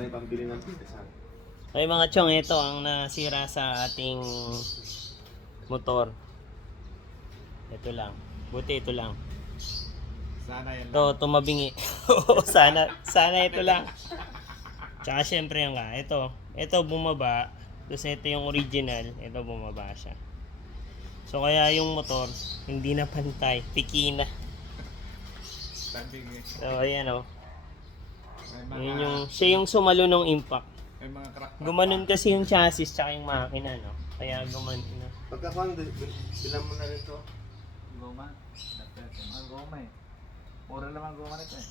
May pambili ng pizza. Ay mga chong, ito ang nasira sa ating motor. Ito lang. Buti ito lang. Sana yan. Ito, tumabingi. Oo, sana ito lang. Tsaka syempre yung ito bumaba. Tapos ito yung original, ito bumaba siya. So kaya yung motor, hindi na pantay, piki na. Pambili. So ayan o. May Siya yung sumalo ng impact. may mga crack. Gumanon kasi yung chassis tsaka yung makina, no? Kaya gumanon na. Pagka kung bilang mo na rin to. Goma. Mga goma eh. Mura naman goma nito eh.